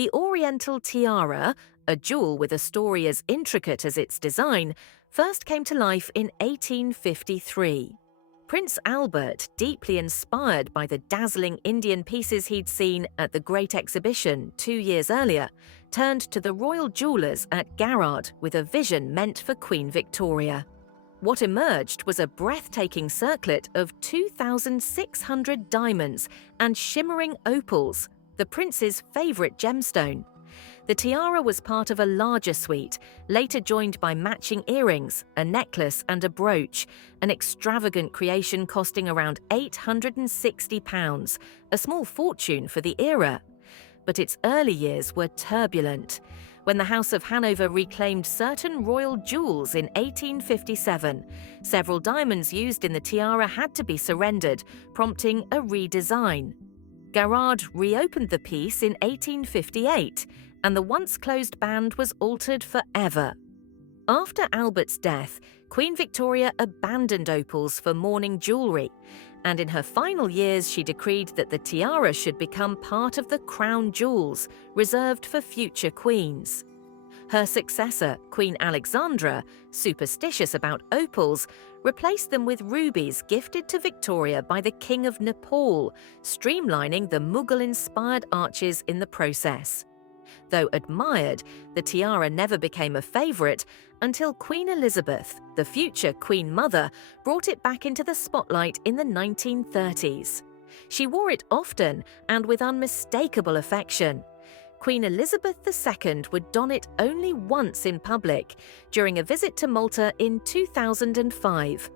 The oriental tiara, a jewel with a story as intricate as its design, first came to life in 1853. Prince Albert, deeply inspired by the dazzling Indian pieces he'd seen at the Great Exhibition 2 years earlier, turned to the royal jewellers at Garrard with a vision meant for Queen Victoria. What emerged was a breathtaking circlet of 2,600 diamonds and shimmering opals, the prince's favourite gemstone. The tiara was part of a larger suite, later joined by matching earrings, a necklace and a brooch, an extravagant creation costing around £860, a small fortune for the era. But its early years were turbulent. When the House of Hanover reclaimed certain royal jewels in 1857, several diamonds used in the tiara had to be surrendered, prompting a redesign. Garrard reopened the piece in 1858, and the once-closed band was altered forever. After Albert's death, Queen Victoria abandoned opals for mourning jewellery, and in her final years she decreed that the tiara should become part of the crown jewels, reserved for future queens. Her successor, Queen Alexandra, superstitious about opals, replaced them with rubies gifted to Victoria by the King of Nepal, streamlining the Mughal-inspired arches in the process. Though admired, the tiara never became a favourite until Queen Elizabeth, the future Queen Mother, brought it back into the spotlight in the 1930s. She wore it often and with unmistakable affection. Queen Elizabeth II would don it only once in public, during a visit to Malta in 2005.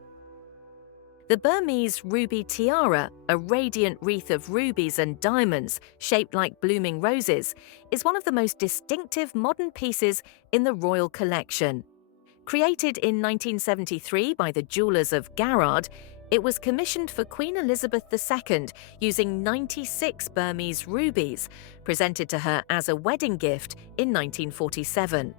The Burmese ruby tiara, a radiant wreath of rubies and diamonds shaped like blooming roses, is one of the most distinctive modern pieces in the royal collection. Created in 1973 by the jewellers of Garrard, it was commissioned for Queen Elizabeth II using 96 Burmese rubies, presented to her as a wedding gift in 1947.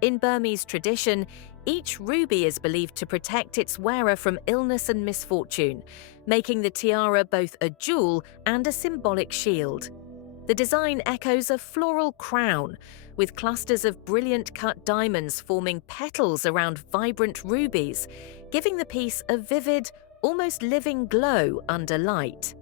In Burmese tradition, each ruby is believed to protect its wearer from illness and misfortune, making the tiara both a jewel and a symbolic shield. The design echoes a floral crown, with clusters of brilliant cut diamonds forming petals around vibrant rubies, giving the piece a vivid, almost living glow under light.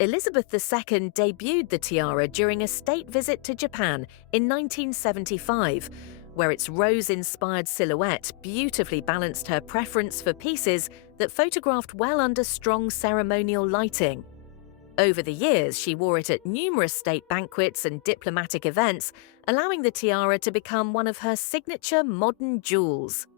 Elizabeth II debuted the tiara during a state visit to Japan in 1975, where its rose-inspired silhouette beautifully balanced her preference for pieces that photographed well under strong ceremonial lighting. Over the years, she wore it at numerous state banquets and diplomatic events, allowing the tiara to become one of her signature modern jewels.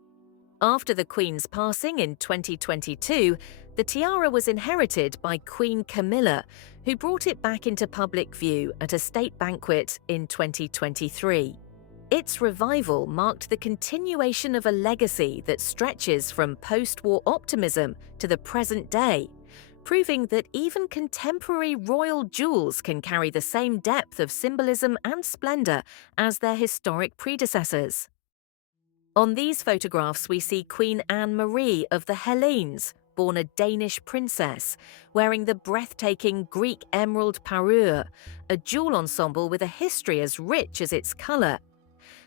After the Queen's passing in 2022, the tiara was inherited by Queen Camilla, who brought it back into public view at a state banquet in 2023. Its revival marked the continuation of a legacy that stretches from post-war optimism to the present day, proving that even contemporary royal jewels can carry the same depth of symbolism and splendor as their historic predecessors. On these photographs, we see Queen Anne-Marie of the Hellenes, born a Danish princess, wearing the breathtaking Greek emerald parure, a jewel ensemble with a history as rich as its color.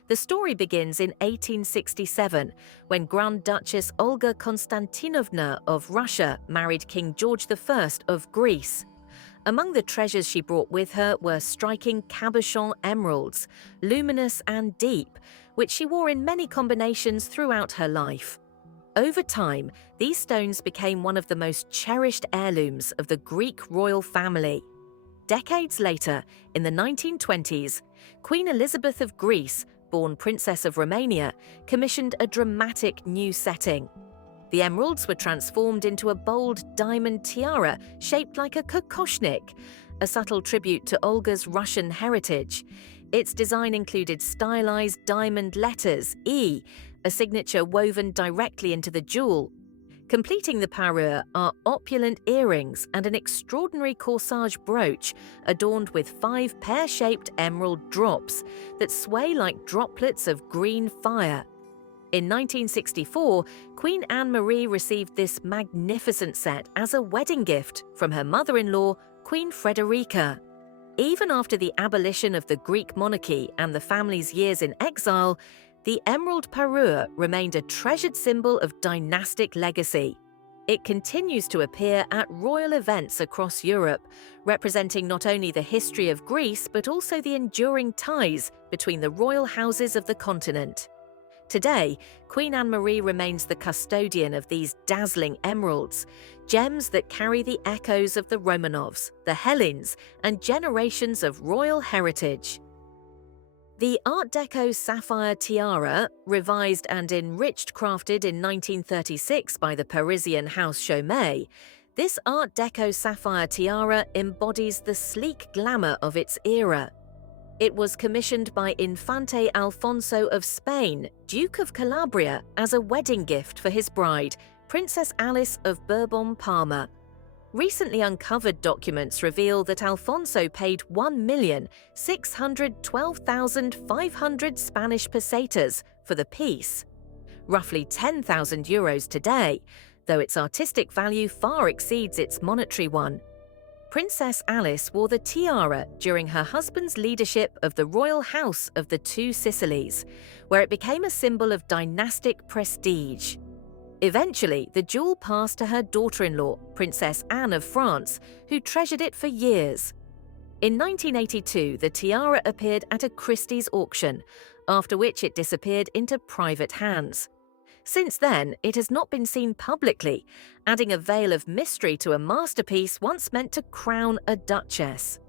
The story begins in 1867, when Grand Duchess Olga Konstantinovna of Russia married King George I of Greece. Among the treasures she brought with her were striking cabochon emeralds, luminous and deep, which she wore in many combinations throughout her life. Over time, these stones became one of the most cherished heirlooms of the Greek royal family. Decades later, in the 1920s, Queen Elizabeth of Greece, born Princess of Romania, commissioned a dramatic new setting. The emeralds were transformed into a bold diamond tiara shaped like a kokoshnik, a subtle tribute to Olga's Russian heritage. Its design included stylized diamond letters E, a signature woven directly into the jewel. Completing the parure are opulent earrings and an extraordinary corsage brooch adorned with 5 pear-shaped emerald drops that sway like droplets of green fire. In 1964, Queen Anne-Marie received this magnificent set as a wedding gift from her mother-in-law, Queen Frederica. Even after the abolition of the Greek monarchy and the family's years in exile, the emerald parure remained a treasured symbol of dynastic legacy. It continues to appear at royal events across Europe, representing not only the history of Greece but also the enduring ties between the royal houses of the continent. Today, Queen Anne-Marie remains the custodian of these dazzling emeralds, gems that carry the echoes of the Romanovs, the Hellenes, and generations of royal heritage. The Art Deco sapphire tiara, revised and enriched crafted in 1936 by the Parisian house Chaumet, this Art Deco sapphire tiara embodies the sleek glamour of its era. It was commissioned by Infante Alfonso of Spain, Duke of Calabria, as a wedding gift for his bride, Princess Alice of Bourbon-Parma. Recently uncovered documents reveal that Alfonso paid 1,612,500 Spanish pesetas for the piece, roughly 10,000 euros today, though its artistic value far exceeds its monetary one. Princess Alice wore the tiara during her husband's leadership of the royal house of the Two Sicilies, where it became a symbol of dynastic prestige. Eventually, the jewel passed to her daughter-in-law, Princess Anne of France, who treasured it for years. In 1982, the tiara appeared at a Christie's auction, after which it disappeared into private hands. Since then, it has not been seen publicly, adding a veil of mystery to a masterpiece once meant to crown a duchess.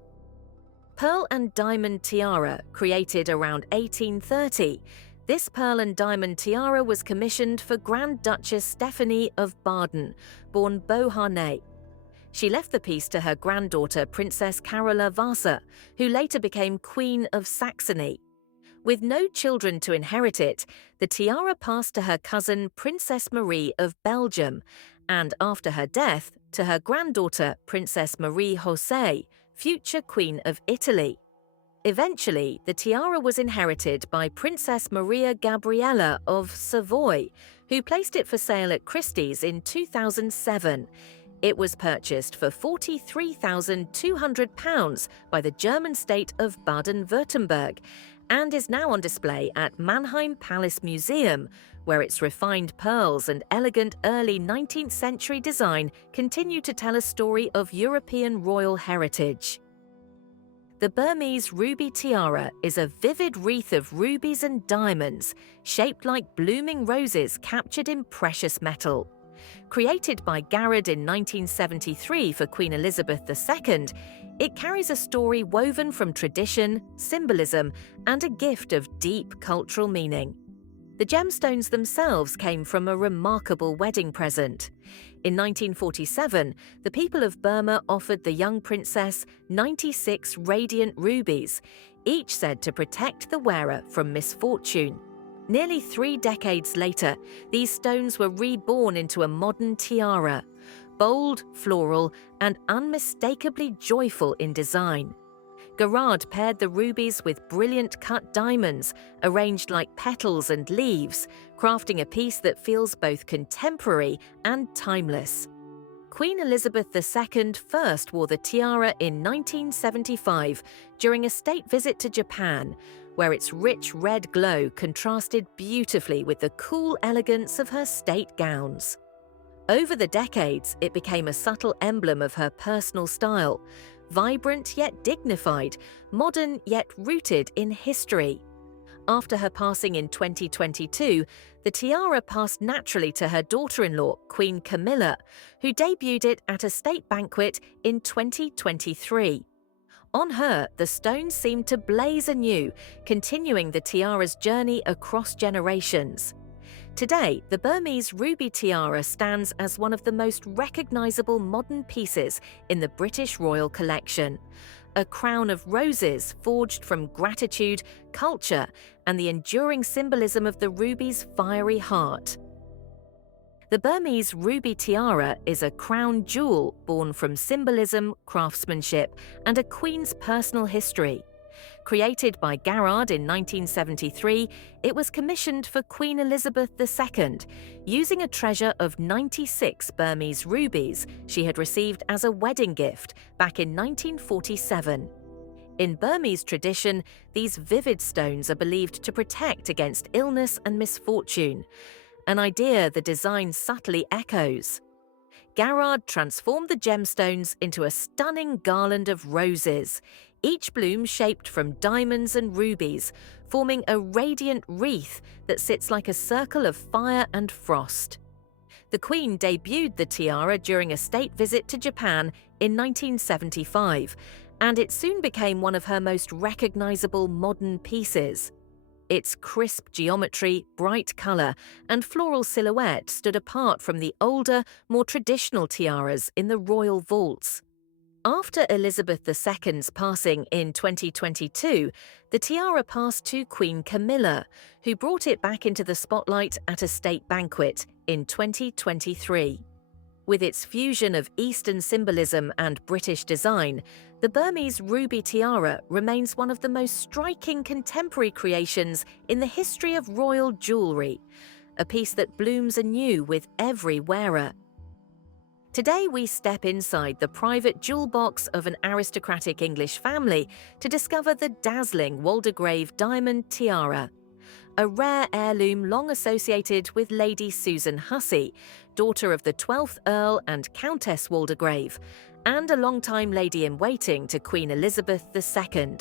Pearl and diamond tiara, created around 1830, this pearl and diamond tiara was commissioned for Grand Duchess Stephanie of Baden, born Beauharnais. She left the piece to her granddaughter Princess Carola Vasa, who later became Queen of Saxony. With no children to inherit it, the tiara passed to her cousin Princess Marie of Belgium, and after her death, to her granddaughter Princess Marie José, future Queen of Italy. Eventually, the tiara was inherited by Princess Maria Gabriella of Savoy, who placed it for sale at Christie's in 2007. It was purchased for £43,200 by the German state of Baden-Württemberg and is now on display at Mannheim Palace Museum, where its refined pearls and elegant early 19th century design continue to tell a story of European royal heritage. The Burmese ruby tiara is a vivid wreath of rubies and diamonds, shaped like blooming roses captured in precious metal. Created by Garrard in 1973 for Queen Elizabeth II, it carries a story woven from tradition, symbolism, and a gift of deep cultural meaning. The gemstones themselves came from a remarkable wedding present. In 1947, the people of Burma offered the young princess 96 radiant rubies, each said to protect the wearer from misfortune. Nearly 3 decades later, these stones were reborn into a modern tiara, bold, floral, and unmistakably joyful in design. Garrard paired the rubies with brilliant cut diamonds, arranged like petals and leaves, crafting a piece that feels both contemporary and timeless. Queen Elizabeth II first wore the tiara in 1975 during a state visit to Japan, where its rich red glow contrasted beautifully with the cool elegance of her state gowns. Over the decades, it became a subtle emblem of her personal style, vibrant yet dignified, modern yet rooted in history. After her passing in 2022, the tiara passed naturally to her daughter-in-law, Queen Camilla, who debuted it at a state banquet in 2023. On her, the stones seemed to blaze anew, continuing the tiara's journey across generations. Today, the Burmese ruby tiara stands as one of the most recognizable modern pieces in the British Royal Collection, a crown of roses forged from gratitude, culture, and the enduring symbolism of the ruby's fiery heart. The Burmese ruby tiara is a crown jewel born from symbolism, craftsmanship, and a queen's personal history. Created by Garrard in 1973, it was commissioned for Queen Elizabeth II, using a treasure of 96 Burmese rubies she had received as a wedding gift back in 1947. In Burmese tradition, these vivid stones are believed to protect against illness and misfortune, an idea the design subtly echoes. Garrard transformed the gemstones into a stunning garland of roses, each bloom shaped from diamonds and rubies, forming a radiant wreath that sits like a circle of fire and frost. The Queen debuted the tiara during a state visit to Japan in 1975, and it soon became one of her most recognizable modern pieces. Its crisp geometry, bright color, and floral silhouette stood apart from the older, more traditional tiaras in the royal vaults. After Elizabeth II's passing in 2022, the tiara passed to Queen Camilla, who brought it back into the spotlight at a state banquet in 2023. With its fusion of Eastern symbolism and British design, the Burmese ruby tiara remains one of the most striking contemporary creations in the history of royal jewellery, a piece that blooms anew with every wearer. Today we step inside the private jewel box of an aristocratic English family to discover the dazzling walderrave diamond tiara, a rare heirloom long associated with Lady Susan Hussey, daughter of the 12th Earl and Countess Waldegrave, and a longtime lady-in-waiting to Queen Elizabeth II.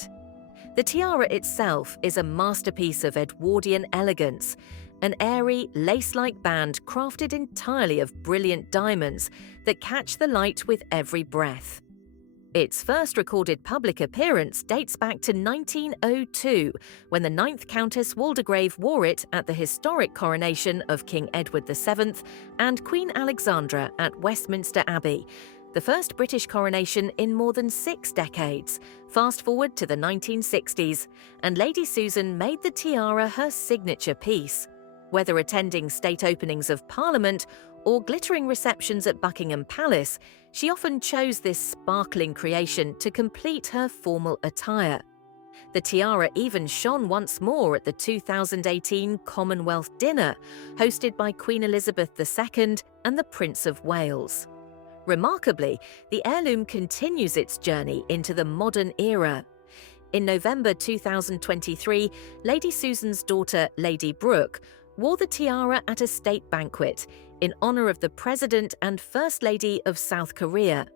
The tiara itself is a masterpiece of Edwardian elegance, an airy, lace-like band crafted entirely of brilliant diamonds that catch the light with every breath. Its first recorded public appearance dates back to 1902, when the 9th Countess Waldegrave wore it at the historic coronation of King Edward VII and Queen Alexandra at Westminster Abbey, the first British coronation in more than 6 decades. Fast forward to the 1960s, and Lady Susan made the tiara her signature piece. Whether attending state openings of Parliament or glittering receptions at Buckingham Palace, she often chose this sparkling creation to complete her formal attire. The tiara even shone once more at the 2018 Commonwealth Dinner, hosted by Queen Elizabeth II and the Prince of Wales. Remarkably, the heirloom continues its journey into the modern era. In November 2023, Lady Susan's daughter, Lady Brooke, wore the tiara at a state banquet in honor of the President and First Lady of South Korea,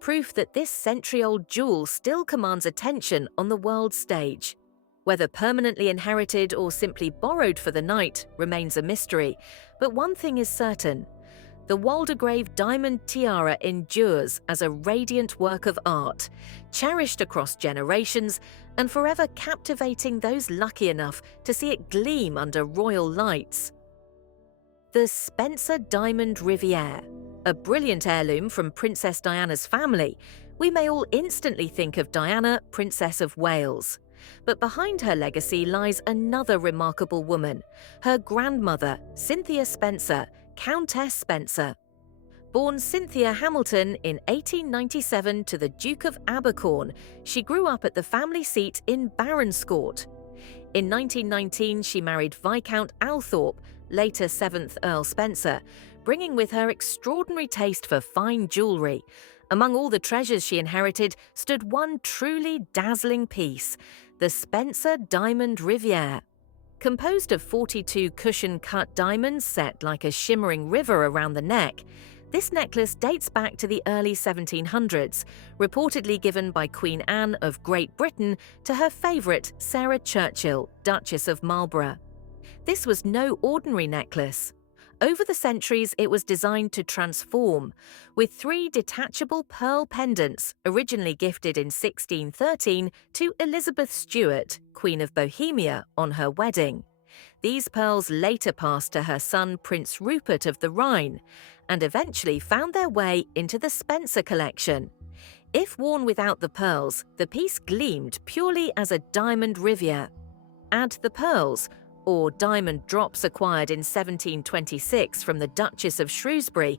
proof that this century-old jewel still commands attention on the world stage. Whether permanently inherited or simply borrowed for the night remains a mystery, but one thing is certain: the Waldegrave diamond tiara endures as a radiant work of art, cherished across generations and forever captivating those lucky enough to see it gleam under royal lights. The Spencer Diamond Rivière, a brilliant heirloom from Princess Diana's family. We may all instantly think of Diana, Princess of Wales. But behind her legacy lies another remarkable woman, her grandmother, Cynthia Spencer, Countess Spencer. Born Cynthia Hamilton in 1897 to the Duke of Abercorn, she grew up at the family seat in Baronscourt. In 1919, she married Viscount Althorp, later 7th Earl Spencer, bringing with her extraordinary taste for fine jewellery. Among all the treasures she inherited stood one truly dazzling piece, the Spencer Diamond Rivière. Composed of 42 cushion-cut diamonds set like a shimmering river around the neck, this necklace dates back to the early 1700s, reportedly given by Queen Anne of Great Britain to her favourite Sarah Churchill, Duchess of Marlborough. This was no ordinary necklace. Over the centuries, it was designed to transform, with 3 detachable pearl pendants originally gifted in 1613 to Elizabeth Stuart, Queen of Bohemia, on her wedding. These pearls later passed to her son Prince Rupert of the Rhine, and eventually found their way into the Spencer collection. If worn without the pearls, the piece gleamed purely as a diamond riviere. Add the pearls, or diamond drops acquired in 1726 from the Duchess of Shrewsbury,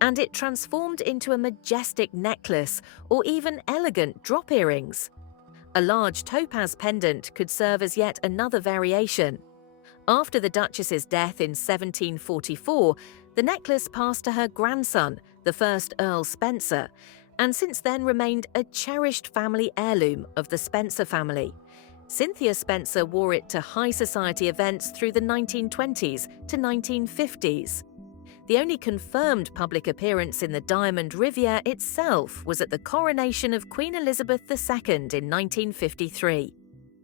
and it transformed into a majestic necklace or even elegant drop earrings. A large topaz pendant could serve as yet another variation. After the Duchess's death in 1744, the necklace passed to her grandson, the first Earl Spencer, and since then remained a cherished family heirloom of the Spencer family. Cynthia Spencer wore it to high society events through the 1920s to 1950s. The only confirmed public appearance in the Diamond Rivière itself was at the coronation of Queen Elizabeth II in 1953.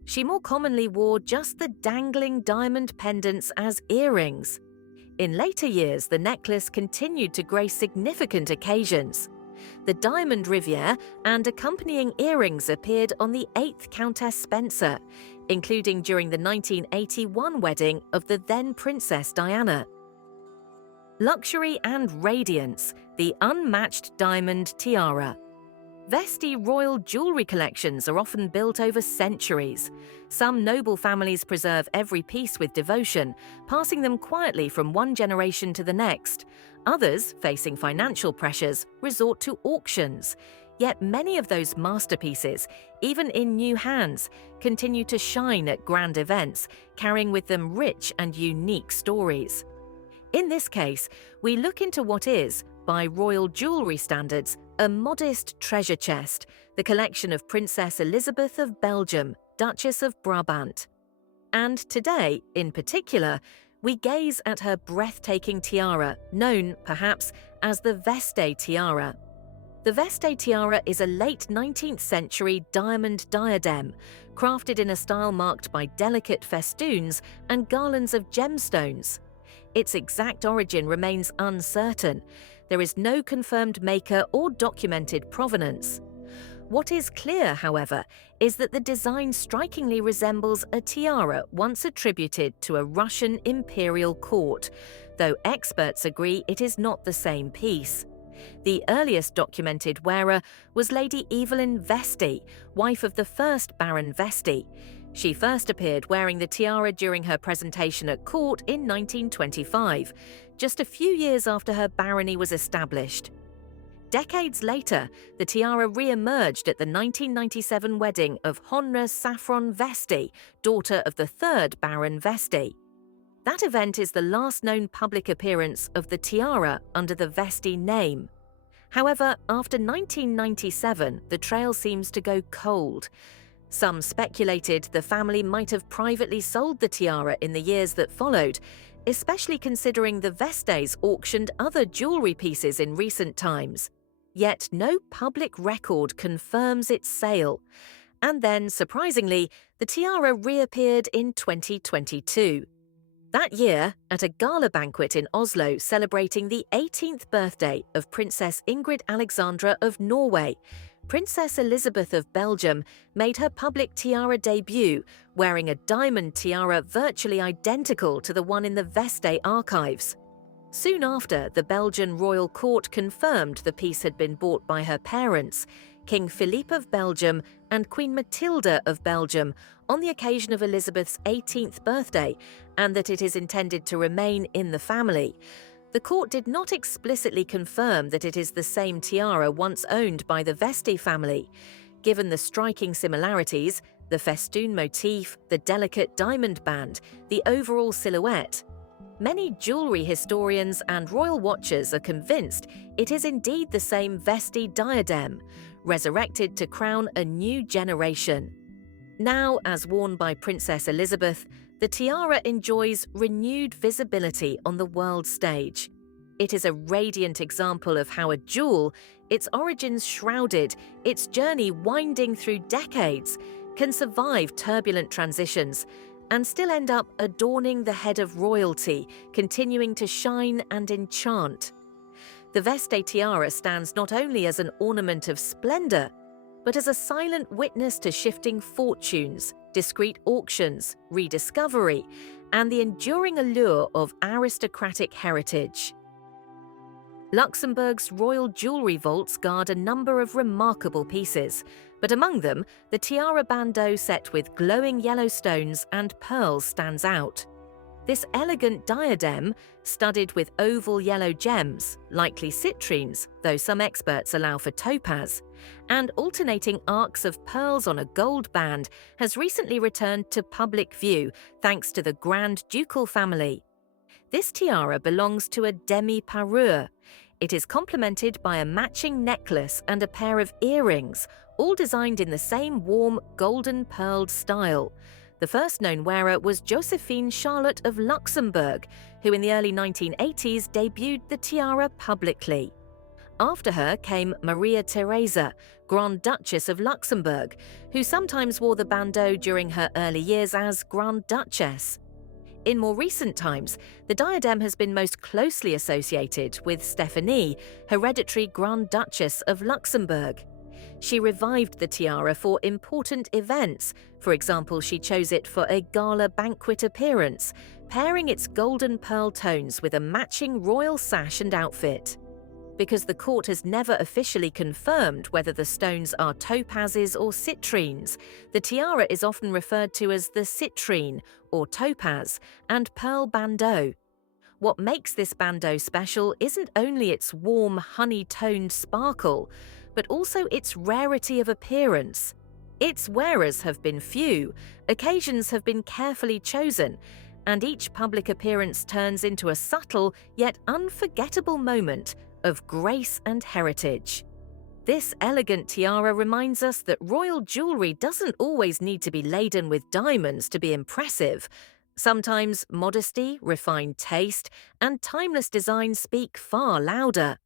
She more commonly wore just the dangling diamond pendants as earrings. In later years, the necklace continued to grace significant occasions. The Diamond Rivière and accompanying earrings appeared on the 8th Countess Spencer, including during the 1981 wedding of the then Princess Diana. Luxury and radiance, the unmatched diamond tiara. Vestey royal jewellery collections are often built over centuries. Some noble families preserve every piece with devotion, passing them quietly from one generation to the next. Others, facing financial pressures, resort to auctions. Yet many of those masterpieces, even in new hands, continue to shine at grand events, carrying with them rich and unique stories. In this case, we look into what is, by royal jewellery standards, a modest treasure chest, the collection of Princess Elizabeth of Belgium, Duchess of Brabant. And today, in particular, we gaze at her breathtaking tiara, known, perhaps, as the Vestey tiara. The Vestey tiara is a late 19th century diamond diadem, crafted in a style marked by delicate festoons and garlands of gemstones. Its exact origin remains uncertain. There is no confirmed maker or documented provenance. What is clear, however, is that the design strikingly resembles a tiara once attributed to a Russian imperial court, though experts agree it is not the same piece. The earliest documented wearer was Lady Evelyn Vestey, wife of the first Baron Vestey. She first appeared wearing the tiara during her presentation at court in 1925, just a few years after her barony was established. Decades later, the tiara re-emerged at the 1997 wedding of Honra Saffron Vestey, daughter of the third Baron Vestey. That event is the last known public appearance of the tiara under the Vestey name. However, after 1997, the trail seems to go cold. Some speculated the family might have privately sold the tiara in the years that followed, especially considering the Vesteys auctioned other jewellery pieces in recent times. Yet no public record confirms its sale. And then, surprisingly, the tiara reappeared in 2022. That year, at a gala banquet in Oslo celebrating the 18th birthday of Princess Ingrid Alexandra of Norway, Princess Elizabeth of Belgium made her public tiara debut, wearing a diamond tiara virtually identical to the one in the Vestey archives. Soon after, the Belgian royal court confirmed the piece had been bought by her parents, King Philippe of Belgium and Queen Matilda of Belgium, on the occasion of Elizabeth's 18th birthday, and that it is intended to remain in the family. The court did not explicitly confirm that it is the same tiara once owned by the Vestey family. Given the striking similarities, the festoon motif, the delicate diamond band, the overall silhouette, many jewellery historians and royal watchers are convinced it is indeed the same Vestey diadem, resurrected to crown a new generation. Now, as worn by Princess Elizabeth, the tiara enjoys renewed visibility on the world stage. It is a radiant example of how a jewel, its origins shrouded, its journey winding through decades, can survive turbulent transitions and still end up adorning the head of royalty, continuing to shine and enchant. The Vestey tiara stands not only as an ornament of splendour, but as a silent witness to shifting fortunes, discreet auctions, rediscovery, and the enduring allure of aristocratic heritage. Luxembourg's royal jewellery vaults guard a number of remarkable pieces, but among them, the tiara bandeau set with glowing yellow stones and pearls stands out. This elegant diadem, studded with oval yellow gems, likely citrines, though some experts allow for topaz, and alternating arcs of pearls on a gold band, has recently returned to public view thanks to the Grand Ducal family. This tiara belongs to a demi-parure. It is complemented by a matching necklace and a pair of earrings, all designed in the same warm, golden pearled style. The first known wearer was Josephine Charlotte of Luxembourg, who in the early 1980s debuted the tiara publicly. After her came Maria Theresa, Grand Duchess of Luxembourg, who sometimes wore the bandeau during her early years as Grand Duchess. In more recent times, the diadem has been most closely associated with Stephanie, hereditary Grand Duchess of Luxembourg. She revived the tiara for important events. For example, she chose it for a gala banquet appearance, pairing its golden pearl tones with a matching royal sash and outfit. Because the court has never officially confirmed whether the stones are topazes or citrines, the tiara is often referred to as the citrine or topaz and pearl bandeau. What makes this bandeau special isn't only its warm, honey-toned sparkle, but also its rarity of appearance. Its wearers have been few, occasions have been carefully chosen, and each public appearance turns into a subtle yet unforgettable moment of grace and heritage. This elegant tiara reminds us that royal jewelry doesn't always need to be laden with diamonds to be impressive. Sometimes modesty, refined taste, and timeless design speak far louder.